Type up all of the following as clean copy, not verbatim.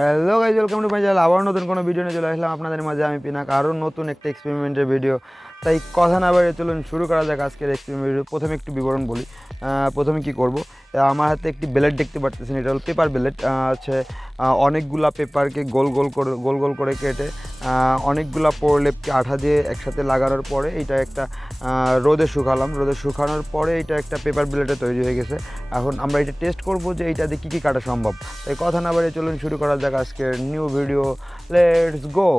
Hello guys, welcome to my channel. আবার নতুন কোনো ভিডিও নিয়ে চলে আসলাম আপনাদের মাঝে। আমি পিনাক, আরও নতুন একটা এক্সপেরিমেন্টের ভিডিও। তাই কথা না বাড়িয়ে চলুন শুরু করা যাক আজকের এক্সপেরিমেন্ট ভিডিও। প্রথমে একটু বিবরণ বলি। প্রথমে কি করব, আমার হাতে একটি ব্লেড দেখতে পাচ্ছেন, এটা হলো পেপার ব্লেড। হচ্ছে অনেকগুলা পেপারকে গোল গোল করে কেটে অনেকগুলা প্রলেপকে আঠা দিয়ে একসাথে লাগানোর পরে এটা একটা রোদে শুকালাম। রোদে শুকানোর পরে এটা একটা পেপার ব্লেডে তৈরি হয়ে গেছে। এখন আমরা এটা টেস্ট করব যে এইটা দিয়ে কী কী কাটা সম্ভব। তাই কথা না বাড়িয়ে চলুন শুরু করা যাক আজকের new video. Let's go.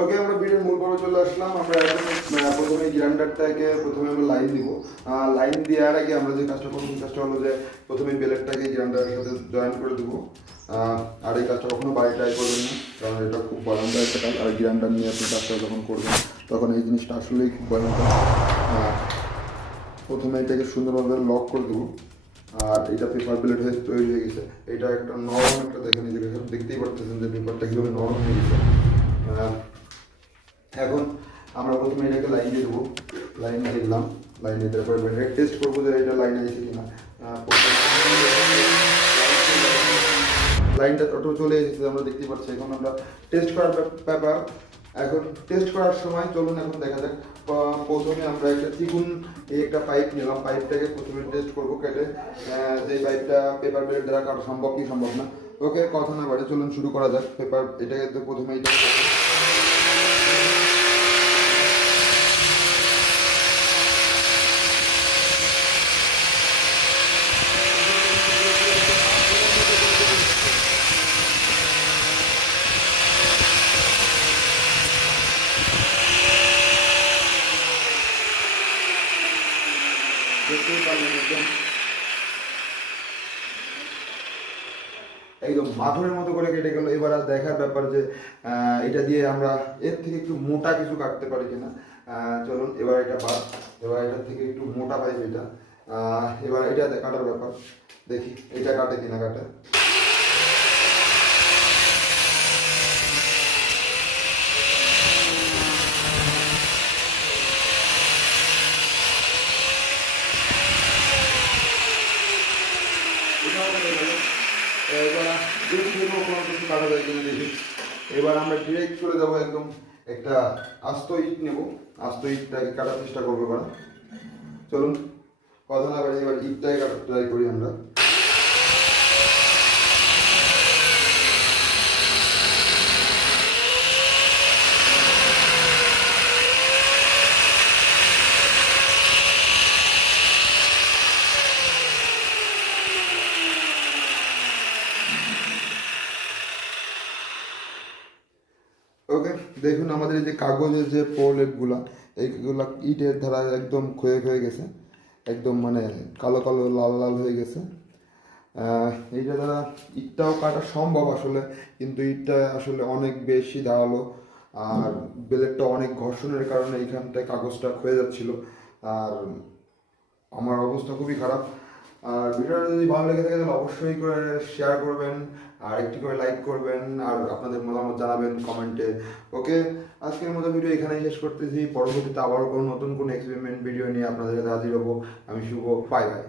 Okay, আমরা ভিডিওর মূল পর্বে চলে আসলাম। আমরা এখন প্রথমে গ্রাইন্ডারটাকে আমরা লাইন দিব। লাইন দেওয়ার আগে আমরা যে কাজটা করবো, কাজটা হলো যে প্রথমে ব্লেডটাকে গ্রাইন্ডারের সাথে জয়েন করে দেবো। আর এই কাজটা কখনো বাড়ি ট্রাই করবেন না, কারণ এটা খুব ভয়ঙ্কর একটা কাজ। আর গ্রাইন্ডার নিয়ে আপনি কাজটা যখন করবেন তখন এই জিনিসটা আসলেই খুব ভয়ঙ্কর। প্রথমে এটাকে সুন্দরভাবে লক করে দেবো। আর এটা পেপার ব্লেড হয়ে তৈরি হয়ে গেছে। এটা একটা নরম একটা, দেখেন দেখতেই পারতেছেন যে পেপারটা কীভাবে নরম হয়ে গেছে। এখন আমরা প্রথমে এটাকে লাইন দিয়ে দেবো। লাইন দিলাম, লাইনে দেওয়ার পরে এটাকে টেস্ট করবো যে এটা লাইন আছে কিনা। লাইনটা অটো চলে এসেছে, আমরা দেখতে পাচ্ছি। এখন আমরা টেস্ট করার ব্যাপার। এখন টেস্ট করার সময় চলুন এখন দেখা যাক। প্রথমে আমরা একটা চিকুন একটা পাইপ নিলাম। পাইপটাকে প্রথমে টেস্ট করবো কেটে, যে পাইপটা পেপার ব্লেড দ্বারা কাটা সম্ভব কি সম্ভব না। ওকে, কথা না বাড়ি চলুন শুরু করা যাক। পেপার এটাকে তো প্রথমে এটা দেখতেই পারলেন একদম মাথুরের মতো করে কেটে গেল। এবার আর দেখার ব্যাপার যে এটা দিয়ে আমরা এর থেকে একটু মোটা কিছু কাটতে পারি কিনা। চলুন এবার এটা বাদ। এবার এটার থেকে একটু মোটা পাইপ এটা। এবার এটা কাটার ব্যাপার, দেখি এটা কাটে কিনা কাটে। এবার কোনো কিছু কাটা যায় কিনা দেখি। এবার আমরা ডিরেক্ট চলে যাবো একদম একটা আস্ত ইট নেব। আস্ত ইটটাকে কাটার চেষ্টা করবো এবার। চলুন কথা না বাড়ি এবার ইটটাকে কাটার ট্রাই করি আমরা। ওকে, দেখুন আমাদের এই যে কাগজের যে প্রলেপগুলা, এইগুলা ইটের ধারা একদম ক্ষয়ে ক্ষয়ে গেছে। একদম মানে কালো কালো লাল লাল হয়ে গেছে। এইটা দ্বারা ইটটাও কাটা সম্ভব আসলে, কিন্তু ইটটা আসলে অনেক বেশি ধারালো। আর ব্লেডটা অনেক ঘর্ষণের কারণে এইখানটায় কাগজটা ক্ষয়ে যাচ্ছিল। আর আমার অবস্থা খুবই খারাপ। আর ভিডিওটা যদি ভালো লেগে থাকে তাহলে অবশ্যই করে শেয়ার করবেন, আর একটি করে লাইক করবেন, আর আপনাদের মতামত জানাবেন কমেন্টে। ওকে, আজকের মতো ভিডিও এখানেই শেষ করতেছি। পরবর্তীতে আবারও কোনো নতুন কোনো এক্সপেরিমেন্ট ভিডিও নিয়ে আপনাদের কাছে হাজির হবো। আমি শুভ, বাই বাই।